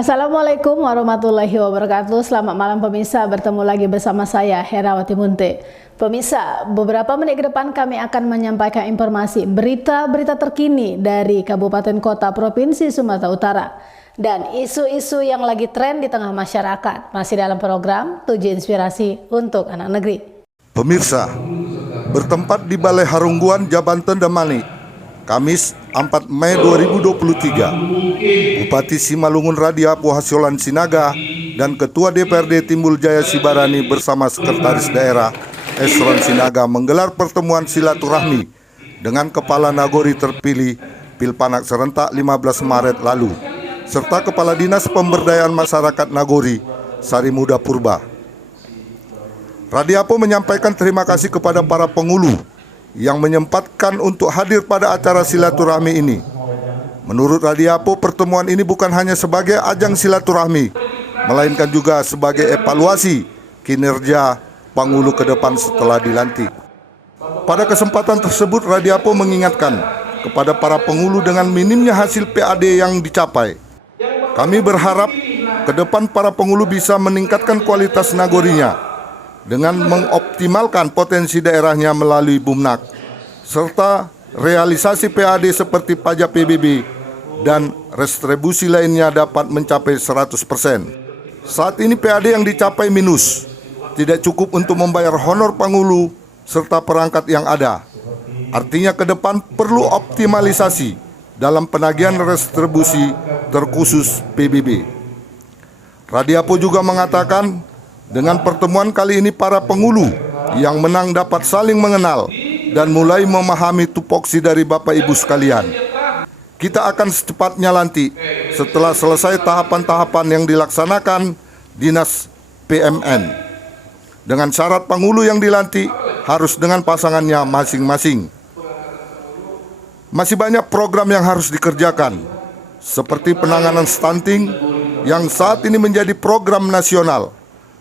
Assalamualaikum warahmatullahi wabarakatuh. Selamat malam pemirsa, bertemu lagi bersama saya Herawati Munte. Pemirsa, beberapa menit ke depan kami akan menyampaikan informasi berita-berita terkini dari Kabupaten Kota Provinsi Sumatera Utara dan isu-isu yang lagi tren di tengah masyarakat. Masih dalam program 7 Inspirasi untuk Anak Negeri. Pemirsa, bertempat di Balai Harungguan Jabanten Damani, Kamis 4 Mei 2023, Bupati Simalungun Radiapo Hasyolan Sinaga dan Ketua DPRD Timbul Jaya Sibarani bersama Sekretaris Daerah Esron Sinaga menggelar pertemuan silaturahmi dengan Kepala Nagori terpilih Pilpanak serentak 15 Maret lalu, serta Kepala Dinas Pemberdayaan Masyarakat Nagori Sari Muda Purba. Radiapo menyampaikan terima kasih kepada para penghulu yang menyempatkan untuk hadir pada acara silaturahmi ini. Menurut Radiapo, pertemuan ini bukan hanya sebagai ajang silaturahmi, melainkan juga sebagai evaluasi kinerja penghulu ke depan setelah dilantik. Pada kesempatan tersebut, Radiapo mengingatkan kepada para penghulu dengan minimnya hasil PAD yang dicapai. Kami berharap ke depan para penghulu bisa meningkatkan kualitas nagorinya dengan mengoptimalkan potensi daerahnya melalui Bumnak, serta realisasi PAD seperti pajak PBB dan restribusi lainnya dapat mencapai 100%. Saat ini PAD yang dicapai minus, tidak cukup untuk membayar honor penghulu serta perangkat yang ada. Artinya ke depan perlu optimalisasi dalam penagihan restribusi terkhusus PBB. Radiapo juga mengatakan, dengan pertemuan kali ini para penghulu yang menang dapat saling mengenal dan mulai memahami tupoksi dari Bapak Ibu sekalian. Kita akan secepatnya lantik setelah selesai tahapan-tahapan yang dilaksanakan Dinas PMN. Dengan syarat penghulu yang dilantik harus dengan pasangannya masing-masing. Masih banyak program yang harus dikerjakan, seperti penanganan stunting yang saat ini menjadi program nasional,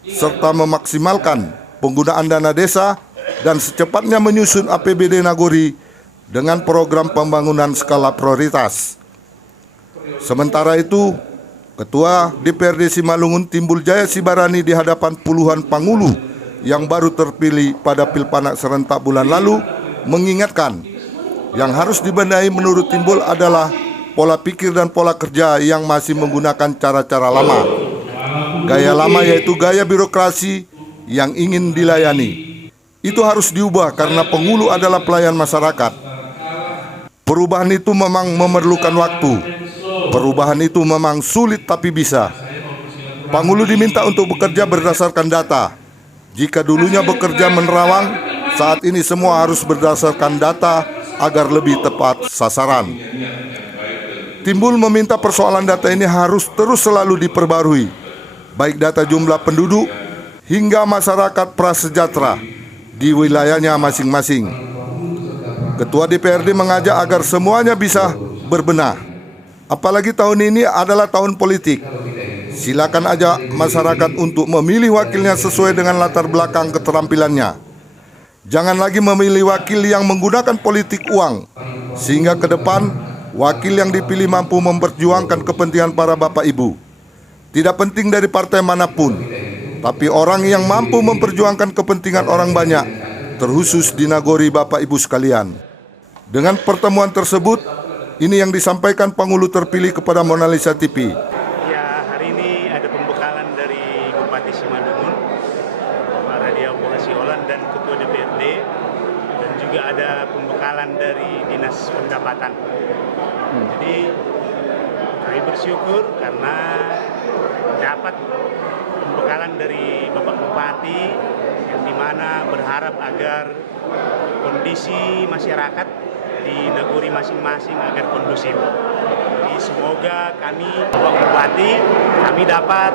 serta memaksimalkan penggunaan dana desa dan secepatnya menyusun APBD Nagori dengan program pembangunan skala prioritas. Sementara itu, Ketua DPRD Simalungun Timbul Jaya Sibarani di hadapan puluhan penghulu yang baru terpilih pada Pilpanak serentak bulan lalu mengingatkan yang harus dibenahi menurut Timbul adalah pola pikir dan pola kerja yang masih menggunakan cara-cara lama. Gaya lama yaitu gaya birokrasi yang ingin dilayani. Itu harus diubah karena penghulu adalah pelayan masyarakat. Perubahan itu memang memerlukan waktu. Perubahan itu memang sulit tapi bisa. Penghulu diminta untuk bekerja berdasarkan data. Jika dulunya bekerja menerawang, saat ini semua harus berdasarkan data agar lebih tepat sasaran. Timbul meminta persoalan data ini harus terus selalu diperbarui, baik data jumlah penduduk hingga masyarakat prasejahtera di wilayahnya masing-masing. Ketua DPRD mengajak agar semuanya bisa berbenah. Apalagi tahun ini adalah tahun politik. Silakan ajak masyarakat untuk memilih wakilnya sesuai dengan latar belakang keterampilannya. Jangan lagi memilih wakil yang menggunakan politik uang, sehingga ke depan wakil yang dipilih mampu memperjuangkan kepentingan para Bapak Ibu. Tidak penting dari partai manapun, tapi orang yang mampu memperjuangkan kepentingan orang banyak, terkhusus di Nagori Bapak Ibu sekalian. Dengan pertemuan tersebut, ini yang disampaikan penghulu terpilih kepada Monalisa TV. Ya, hari ini ada pembekalan dari Bupati Simalungun, Pak Radiapo Hasyolan dan Ketua DPRD, dan juga ada pembekalan dari Dinas Pendapatan. Jadi kami bersyukur karena dapat pembekalan dari Bapak Bupati yang dimana berharap agar kondisi masyarakat di Nagori masing-masing agar kondusif. Jadi semoga kami Bapak Bupati kami dapat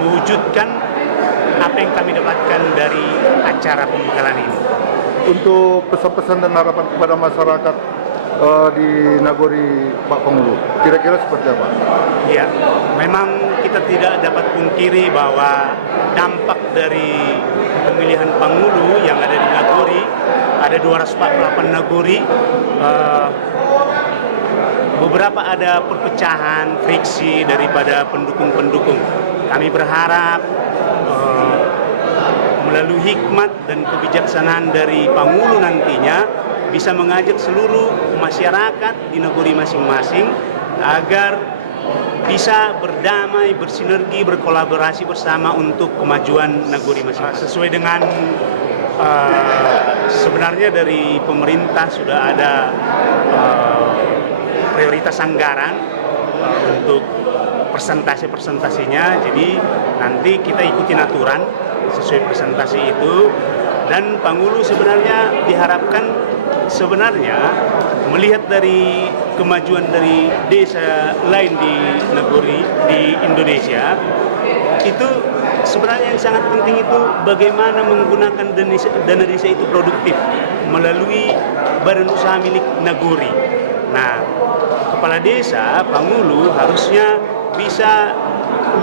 mewujudkan apa yang kami dapatkan dari acara pembekalan ini. Untuk pesan-pesan dan harapan kepada masyarakat di Nagori Pak Penghulu, kira-kira seperti apa? Ya, memang kita tidak dapat pungkiri bahwa dampak dari pemilihan penghulu yang ada di Nagori, ada 248 Nagori, beberapa ada perpecahan, friksi daripada pendukung-pendukung. Kami berharap melalui hikmat dan kebijaksanaan dari Pangulo nantinya bisa mengajak seluruh masyarakat di negeri masing-masing agar bisa berdamai, bersinergi, berkolaborasi bersama untuk kemajuan negeri masing-masing. Sesuai dengan sebenarnya dari pemerintah sudah ada prioritas anggaran untuk persentase-persentasinya, jadi nanti kita ikutin aturan sesuai presentasi itu. Dan Pangulo sebenarnya diharapkan sebenarnya melihat dari kemajuan dari desa lain di negeri di Indonesia, itu sebenarnya yang sangat penting itu bagaimana menggunakan dana desa itu produktif melalui badan usaha milik nagori. Nah, kepala desa Pangulo harusnya bisa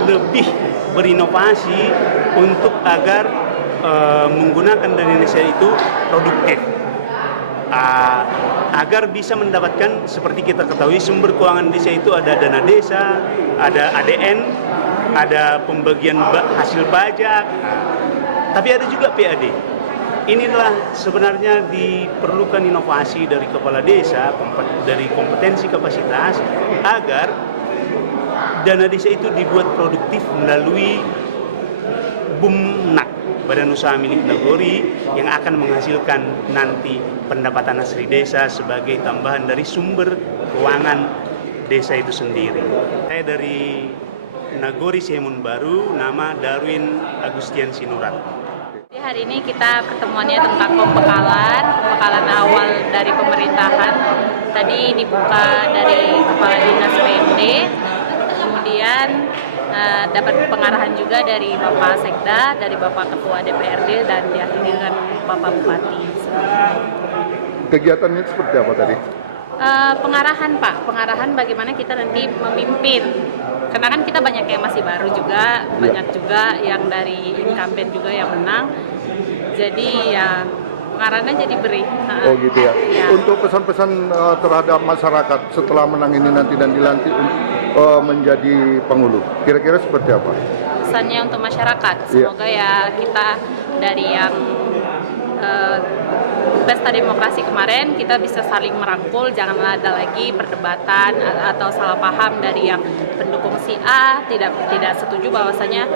lebih berinovasi untuk agar menggunakan dana desa itu produktif, agar bisa mendapatkan, seperti kita ketahui sumber keuangan desa itu ada dana desa, ada ADN, ada pembagian hasil pajak, tapi ada juga PAD. Inilah sebenarnya diperlukan inovasi dari kepala desa, dari kompetensi kapasitas, agar dana desa itu dibuat produktif melalui BUMNAK, Badan Usaha Milik Nagori, yang akan menghasilkan nanti pendapatan asli desa sebagai tambahan dari sumber keuangan desa itu sendiri. Saya dari Nagori Semun Baru, nama Darwin Agustian Sinurat. Hari ini kita pertemuannya tentang pembekalan awal dari pemerintahan. Tadi dibuka dari Kepala Dinas PMD, kemudian dapat pengarahan juga dari Bapak Sekda, dari Bapak Ketua DPRD, dan diakhiri dengan Bapak Bupati. Kegiatannya seperti apa tadi? Pengarahan Pak, pengarahan bagaimana kita nanti memimpin. Karena kan kita banyak yang masih baru juga, banyak juga yang dari incumbent juga yang menang. Jadi ya pengarahannya jadi beri. Oh gitu ya. Ya. Untuk pesan-pesan terhadap masyarakat setelah menang ini nanti dan dilantik menjadi Pangulo, kira-kira seperti apa? Pesannya untuk masyarakat, semoga ya kita dari yang pesta demokrasi kemarin kita bisa saling merangkul, janganlah ada lagi perdebatan atau salah paham dari yang pendukung si A tidak setuju bahwasanya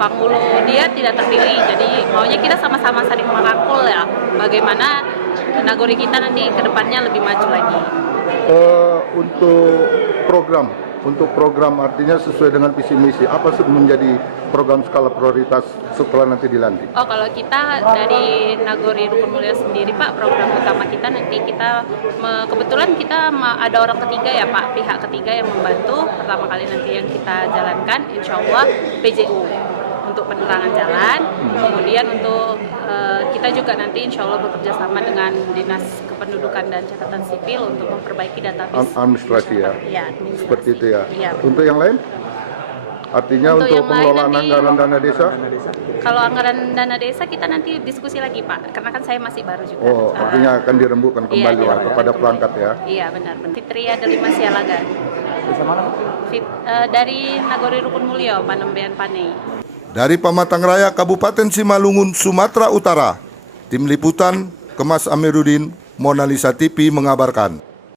Pangulo dia tidak terpilih. Jadi maunya kita sama-sama saling merangkul ya, bagaimana nagori kita nanti ke depannya lebih maju lagi. Untuk program artinya sesuai dengan visi misi, apa menjadi program skala prioritas setelah nanti dilantik? Oh, kalau kita dari Nagori Rukun Mulia sendiri Pak, program utama kita nanti kita kebetulan kita ada orang ketiga ya Pak, pihak ketiga yang membantu. Pertama kali nanti yang kita jalankan insya Allah PJU untuk penerangan jalan, kemudian untuk kita juga nanti insya Allah bekerja sama dengan Dinas Kependudukan dan Catatan Sipil untuk memperbaiki database administrasi ya, administrasi. Seperti itu ya. Ya. Untuk yang lain? Artinya untuk pengelolaan anggaran dana desa? Kalau anggaran dana desa kita nanti diskusi lagi Pak, karena kan saya masih baru juga. Oh, artinya akan dirembukan kembali kepada pelangkat ya? Iya benar. Fitria Delima Sialaga. Bisa mana? Dari Nagori Rukun Mulia, Panembean Panei. Dari Pamatang Raya, Kabupaten Simalungun, Sumatera Utara, Tim Liputan, Kemas Amiruddin, Mona Lisa TV mengabarkan.